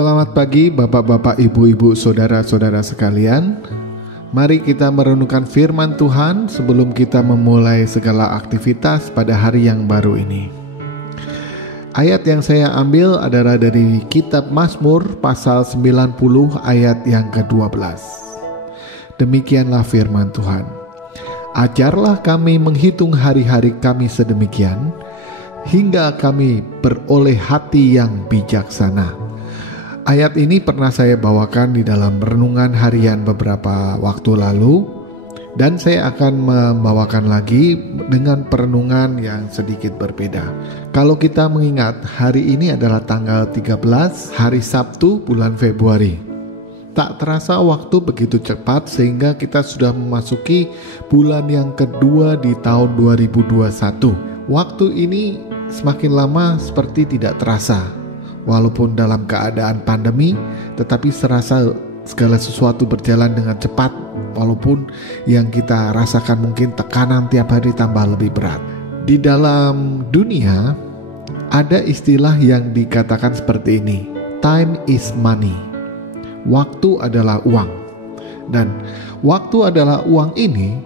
Selamat pagi Bapak-bapak, Ibu-ibu, saudara-saudara sekalian. Mari kita merenungkan firman Tuhan sebelum kita memulai segala aktivitas pada hari yang baru ini. Ayat yang saya ambil adalah dari kitab Mazmur pasal 90 ayat yang ke-12. Demikianlah firman Tuhan. Ajarlah kami menghitung hari-hari kami sedemikian, hingga kami beroleh hati yang bijaksana. Ayat ini pernah saya bawakan di dalam renungan harian beberapa waktu lalu, dan saya akan membawakan lagi dengan perenungan yang sedikit berbeda. Kalau kita mengingat, hari ini adalah tanggal 13, hari Sabtu bulan Februari. Tak terasa waktu begitu cepat sehingga kita sudah memasuki bulan yang kedua di tahun 2021. Waktu ini semakin lama seperti tidak terasa. Walaupun dalam keadaan pandemi, tetapi serasa segala sesuatu berjalan dengan cepat. Walaupun yang kita rasakan mungkin tekanan tiap hari tambah lebih berat. Di dalam dunia ada istilah yang dikatakan seperti ini, time is money. Waktu adalah uang. Dan waktu adalah uang ini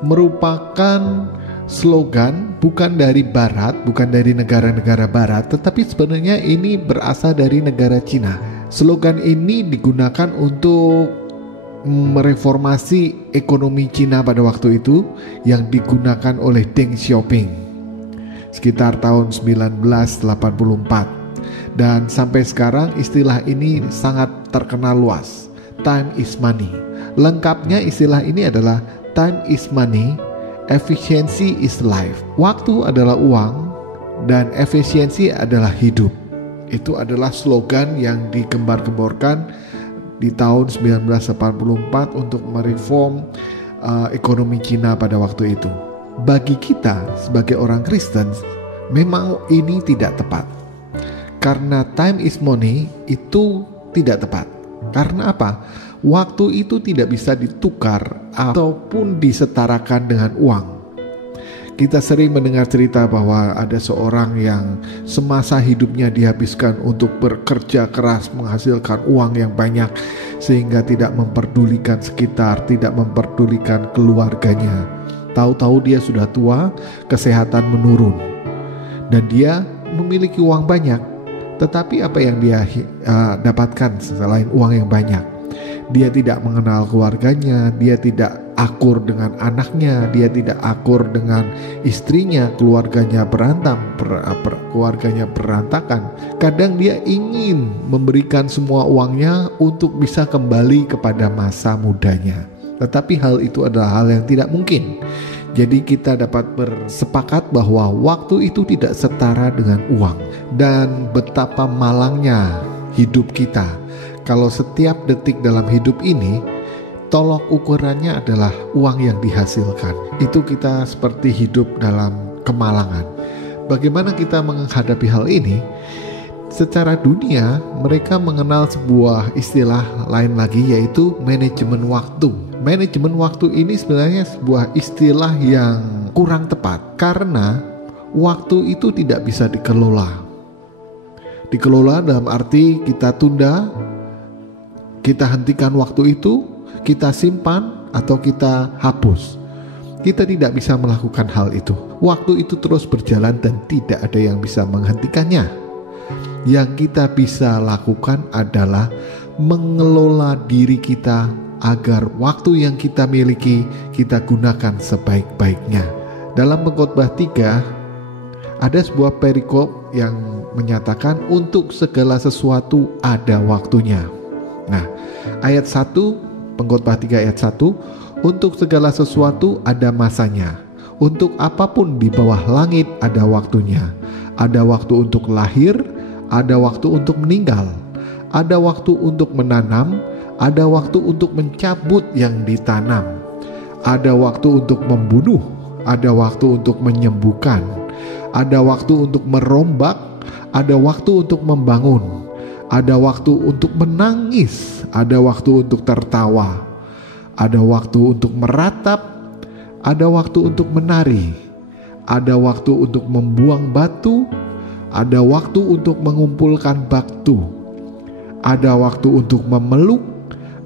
merupakan slogan bukan dari barat, bukan dari negara-negara barat, tetapi sebenarnya ini berasal dari negara Cina. Slogan ini digunakan untuk mereformasi ekonomi Cina pada waktu itu, yang digunakan oleh Deng Xiaoping sekitar tahun 1984. Dan sampai sekarang istilah ini sangat terkenal luas. Time is money. Lengkapnya istilah ini adalah time is money, efficiency is life. Waktu adalah uang dan efisiensi adalah hidup. Itu adalah slogan yang digembar-gemborkan di tahun 1984 untuk mereform ekonomi Cina pada waktu itu. Bagi kita sebagai orang Kristen, memang ini tidak tepat. Karena time is money itu tidak tepat. Karena apa? Waktu itu tidak bisa ditukar ataupun disetarakan dengan uang. Kita sering mendengar cerita bahwa ada seorang yang semasa hidupnya dihabiskan untuk bekerja keras menghasilkan uang yang banyak, sehingga tidak memperdulikan sekitar, tidak memperdulikan keluarganya. Tahu-tahu dia sudah tua, kesehatan menurun, dan dia memiliki uang banyak. Tetapi apa yang dia dapatkan selain uang yang banyak? Dia tidak mengenal keluarganya, dia tidak akur dengan anaknya, dia tidak akur dengan istrinya, keluarganya keluarganya berantakan. Kadang dia ingin memberikan semua uangnya untuk bisa kembali kepada masa mudanya. Tetapi hal itu adalah hal yang tidak mungkin. Jadi kita dapat bersepakat bahwa waktu itu tidak setara dengan uang. Dan betapa malangnya hidup kita kalau setiap detik dalam hidup ini tolok ukurannya adalah uang yang dihasilkan. Itu kita seperti hidup dalam kemalangan. Bagaimana kita menghadapi hal ini? Secara dunia mereka mengenal sebuah istilah lain lagi, yaitu manajemen waktu. Manajemen waktu ini sebenarnya sebuah istilah yang kurang tepat, karena waktu itu tidak bisa dikelola. Dikelola dalam arti kita tunda, kita hentikan waktu itu, kita simpan, atau kita hapus. Kita tidak bisa melakukan hal itu. Waktu itu terus berjalan dan tidak ada yang bisa menghentikannya. Yang kita bisa lakukan adalah mengelola diri kita agar waktu yang kita miliki kita gunakan sebaik-baiknya. Dalam Pengkhotbah 3 ada sebuah perikop yang menyatakan untuk segala sesuatu ada waktunya. Nah, ayat 1 Pengkhotbah 3 ayat 1, untuk segala sesuatu ada masanya. Untuk apapun di bawah langit ada waktunya. Ada waktu untuk lahir, ada waktu untuk meninggal, ada waktu untuk menanam, ada waktu untuk mencabut yang ditanam, ada waktu untuk membunuh, ada waktu untuk menyembuhkan, ada waktu untuk merombak, ada waktu untuk membangun, ada waktu untuk menangis, ada waktu untuk tertawa, ada waktu untuk meratap, ada waktu untuk menari, ada waktu untuk membuang batu, ada waktu untuk mengumpulkan batu, Ada waktu untuk memeluk,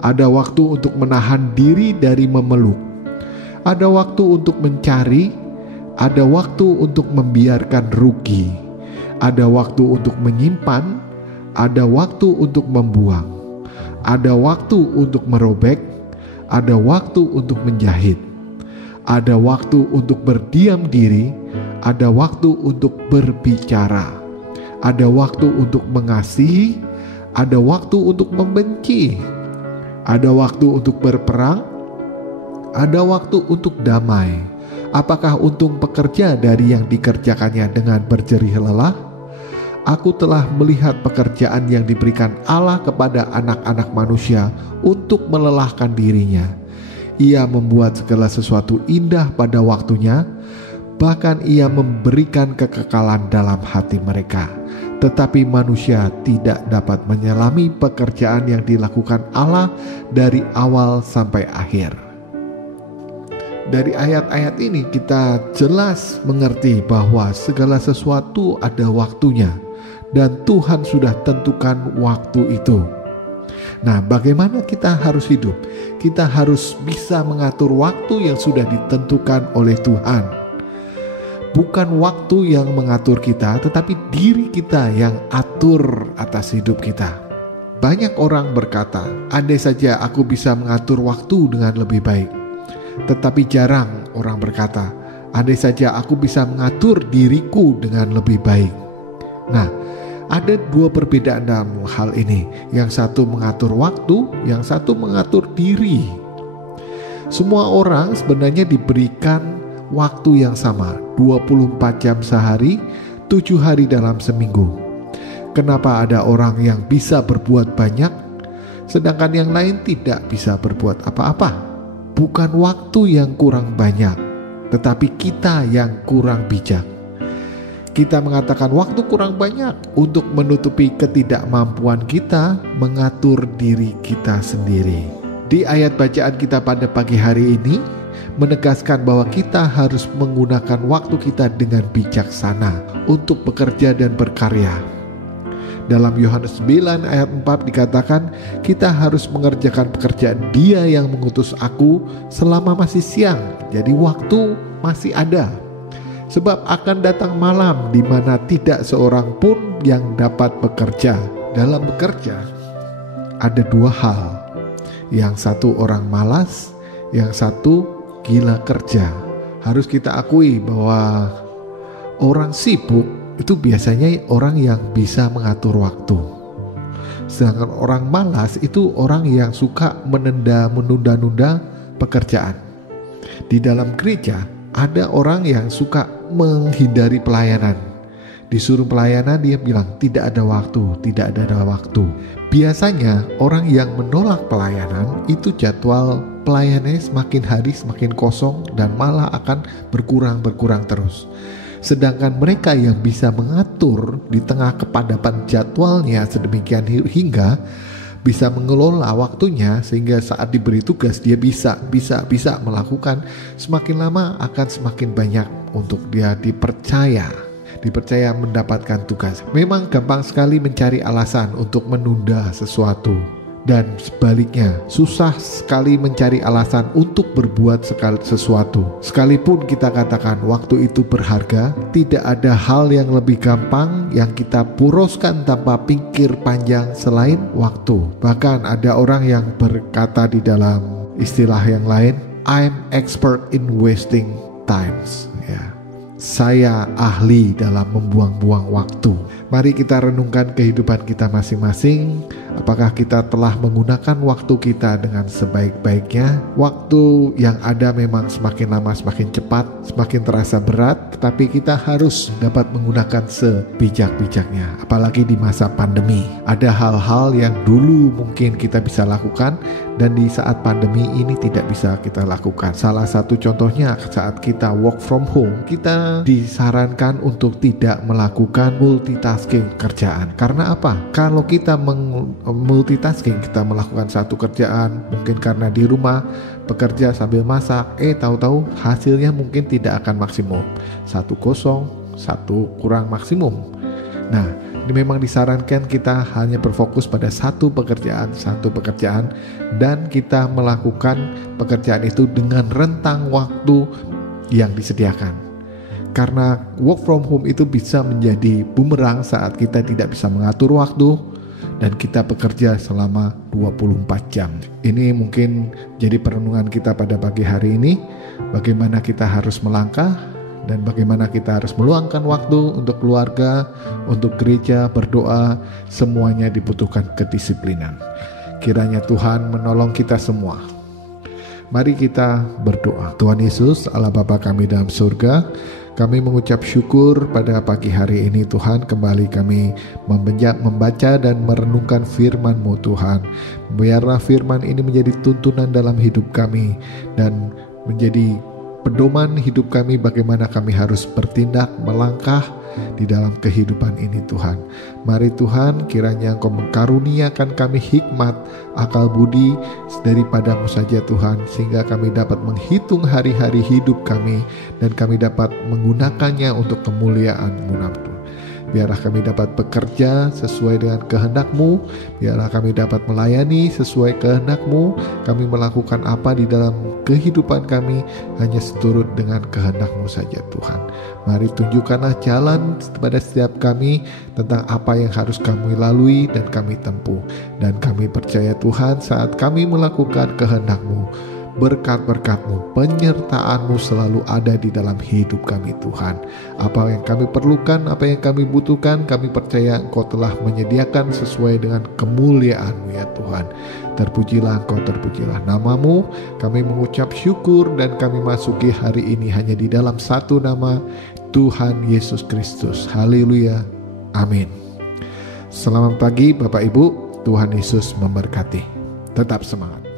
ada waktu untuk menahan diri dari memeluk. Ada waktu untuk mencari, ada waktu untuk membiarkan rugi. Ada waktu untuk menyimpan, ada waktu untuk membuang. Ada waktu untuk merobek, ada waktu untuk menjahit. Ada waktu untuk berdiam diri, ada waktu untuk berbicara. Ada waktu untuk mengasihi, ada waktu untuk membenci. Ada waktu untuk berperang, ada waktu untuk damai. Apakah untung pekerja dari yang dikerjakannya dengan berjerih lelah? Aku telah melihat pekerjaan yang diberikan Allah kepada anak-anak manusia untuk melelahkan dirinya. Ia membuat segala sesuatu indah pada waktunya, bahkan ia memberikan kekekalan dalam hati mereka. Tetapi manusia tidak dapat menyelami pekerjaan yang dilakukan Allah dari awal sampai akhir. Dari ayat-ayat ini kita jelas mengerti bahwa segala sesuatu ada waktunya, dan Tuhan sudah tentukan waktu itu. Nah, bagaimana kita harus hidup? Kita harus bisa mengatur waktu yang sudah ditentukan oleh Tuhan. Bukan waktu yang mengatur kita, tetapi diri kita yang atur atas hidup kita. Banyak orang berkata, andai saja aku bisa mengatur waktu dengan lebih baik. Tetapi jarang orang berkata, andai saja aku bisa mengatur diriku dengan lebih baik. Nah, ada dua perbedaan dalam hal ini. Yang satu mengatur waktu, yang satu mengatur diri. Semua orang sebenarnya diberikan waktu yang sama, 24 jam sehari, 7 hari dalam seminggu. Kenapa ada orang yang bisa berbuat banyak, sedangkan yang lain tidak bisa berbuat apa-apa? Bukan waktu yang kurang banyak, tetapi kita yang kurang bijak. Kita mengatakan waktu kurang banyak untuk menutupi ketidakmampuan kita mengatur diri kita sendiri. Di ayat bacaan kita pada pagi hari ini menegaskan bahwa kita harus menggunakan waktu kita dengan bijaksana untuk bekerja dan berkarya. Dalam Yohanes 9 ayat 4 dikatakan, kita harus mengerjakan pekerjaan Dia yang mengutus aku selama masih siang. Jadi waktu masih ada. Sebab akan datang malam di mana tidak seorang pun yang dapat bekerja. Dalam bekerja ada dua hal. Yang satu orang malas, yang satu gila kerja. Harus kita akui bahwa orang sibuk itu biasanya orang yang bisa mengatur waktu. Sedangkan orang malas itu orang yang suka menunda-nunda pekerjaan. Di dalam gereja ada orang yang suka menghindari pelayanan. Disuruh pelayanan dia bilang tidak ada waktu. Biasanya orang yang menolak pelayanan itu jadwal pelayanannya semakin hari semakin kosong dan malah akan berkurang terus. Sedangkan mereka yang bisa mengatur di tengah kepadatan jadwalnya sedemikian hingga bisa mengelola waktunya sehingga saat diberi tugas dia bisa melakukan, semakin lama akan semakin banyak untuk dia dipercaya mendapatkan tugas. Memang gampang sekali mencari alasan untuk menunda sesuatu, dan sebaliknya susah sekali mencari alasan untuk berbuat sesuatu. Sekalipun kita katakan waktu itu berharga, tidak ada hal yang lebih gampang yang kita puroskan tanpa pikir panjang selain waktu. Bahkan ada orang yang berkata di dalam istilah yang lain, I'm expert in wasting times. Saya ahli dalam membuang-buang waktu. Mari kita renungkan kehidupan kita masing-masing. Apakah kita telah menggunakan waktu kita dengan sebaik-baiknya? Waktu yang ada memang semakin lama semakin cepat, semakin terasa berat, tetapi kita harus dapat menggunakan sebijak-bijaknya. Apalagi di masa pandemi. Ada hal-hal yang dulu mungkin kita bisa lakukan dan di saat pandemi ini tidak bisa kita lakukan. Salah satu contohnya saat kita work from home, kita disarankan untuk tidak melakukan multitasking kerjaan. Karena apa? Kalau kita multitasking, kita melakukan satu kerjaan, mungkin karena di rumah bekerja sambil masak, tahu-tahu hasilnya mungkin tidak akan maksimum. Satu kosong, satu kurang maksimum. Nah, Memang disarankan kita hanya berfokus pada satu pekerjaan, dan kita melakukan pekerjaan itu dengan rentang waktu yang disediakan. Karena work from home itu bisa menjadi bumerang saat kita tidak bisa mengatur waktu dan kita bekerja selama 24 jam. Ini mungkin jadi perenungan kita pada pagi hari ini, bagaimana kita harus melangkah dan bagaimana kita harus meluangkan waktu untuk keluarga, untuk gereja, berdoa. Semuanya dibutuhkan kedisiplinan. Kiranya Tuhan menolong kita semua. Mari kita berdoa. Tuhan Yesus, Allah Bapa kami dalam surga, kami mengucap syukur pada pagi hari ini Tuhan. Kembali kami membaca dan merenungkan firman-Mu Tuhan. Biarlah firman ini menjadi tuntunan dalam hidup kami dan menjadi pedoman hidup kami bagaimana kami harus bertindak, melangkah di dalam kehidupan ini Tuhan. Mari Tuhan, kiranya Engkau mengkaruniakan kami hikmat, akal budi daripada-Mu saja Tuhan, sehingga kami dapat menghitung hari-hari hidup kami dan kami dapat menggunakannya untuk kemuliaan-Mu Tuhan. Biarlah kami dapat bekerja sesuai dengan kehendak-Mu. Biarlah kami dapat melayani sesuai kehendak-Mu. Kami melakukan apa di dalam kehidupan kami hanya seturut dengan kehendak-Mu saja Tuhan. Mari tunjukkanlah jalan kepada setiap kami tentang apa yang harus kami lalui dan kami tempuh. Dan kami percaya Tuhan, saat kami melakukan kehendak-Mu, berkat-berkat-Mu, penyertaan-Mu selalu ada di dalam hidup kami Tuhan. Apa yang kami perlukan, apa yang kami butuhkan, kami percaya Engkau telah menyediakan sesuai dengan kemuliaan-Mu ya Tuhan. Terpujilah Engkau, terpujilah nama-Mu. Kami mengucap syukur dan kami masuki hari ini hanya di dalam satu nama, Tuhan Yesus Kristus. Haleluya. Amin. Selamat pagi Bapak Ibu, Tuhan Yesus memberkati. Tetap semangat.